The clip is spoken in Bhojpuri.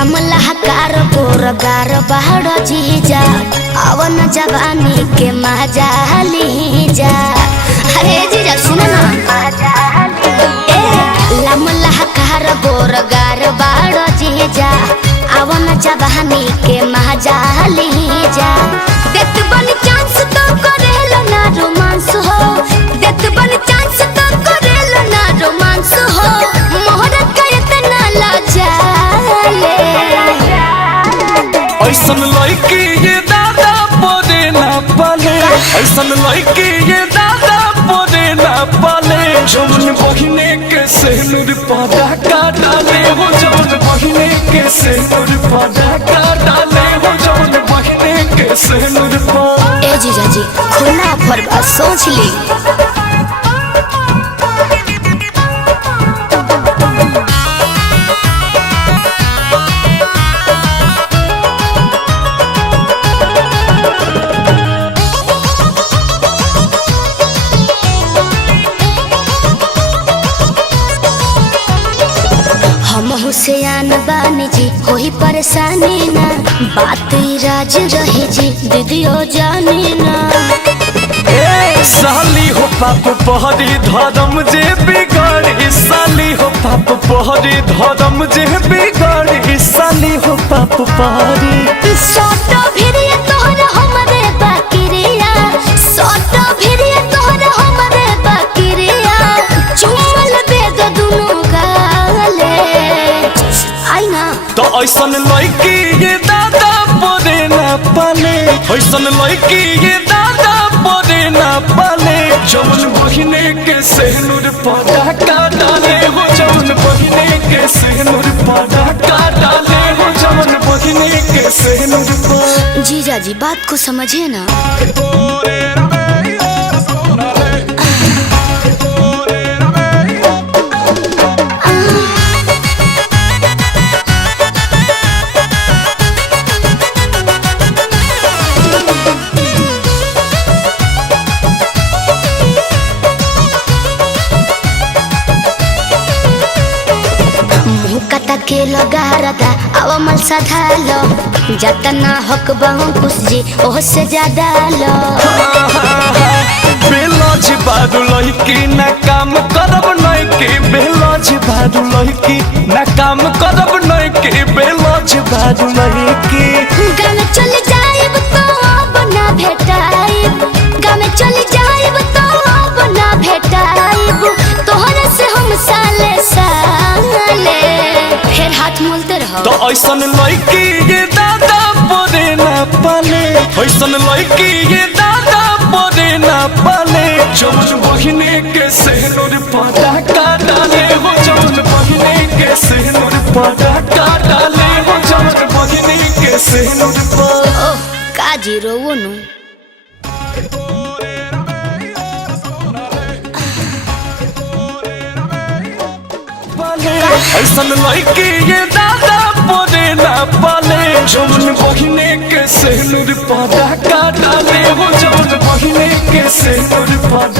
लमलहकार गोरगार बहड़ जीजा अवन जवानी के मजा लीजा। अरे जीजा सुनो ना, लमलहकार गोरगार बहड़ जीजा अवन जवानी के मजा लीजा। देत बनी चांस तो करेलो ना रोमांस हो, देत बनी चांस तो करेलो ना रोमांस हो। मोहरत का इतना लाजा ऐसन लड़की ये दादा बोले ना पाले, ऐसन लड़की ये दादा बोले ना पाले। जौन बहिने के सेनुर पादा का डाले हो, जौन बहिने के सेनुर पादा का डाले हो, जौन बहिने के सेनुर पा। ए जीजा जी खुला पर बात सोच ली। हुसैन बानी जी कोई परेशानी ना, बात राज रही जी दीदियो जानी ना। साली हो पाप पहरी धर्म जे बिगाड़ी, साली हो पाप पहरी धर्म जे बिगाड़ी, साली हो पाप पहरी। सोटो भिरिया तोहरा हमरे बाकिरिया, सोटो भिरिया तोहरा हमरे बाकिरिया। चुम्बल दे दो दुनु गाले आई ना। तो ऐसन लड़की ये दादा बोले ना पाले, ऐसन लड़की ये दादा बोले ना पाले। जौन बहिने के सेनुर पादा का डाले हो, जौन बहिने के सेनुर पादा का डाले हो, जौन बहिने के सेनुर पा। जीजा जी बात को समझिए ना। के लगारदा अब मल सधालो, जतना हक बहु खुश जी ओह से ज्यादा लो। बेलज बारू लड़की ना काम करब नहीं के, बेलज बारू लड़की ना काम करब नहीं के, बेलज बारू लड़की। गाँव चल जाइब तो अब ना भेटाइब, गाँव चल जाइब तो अब ना भेटाइब। तोहरा से हम साले साले फिर हाथ मोलते रहो। तो ऐसन लड़की ये दादा बोले ना पाले, ऐसन लड़की ये दादा बोले ना पाले। जौन बहिने के सेनुर पादा का डाले हो, जौन बहिने के सेनुर पादा का डाले हो, जौन बहिने के सेनुर पा। ओह काजी रोवो नु। ऐसन लड़की ये दादा बोले ना पाले। जौन बहिने के सेनुर पादा का डाले हो, जौन बहिने के सेनुर पादा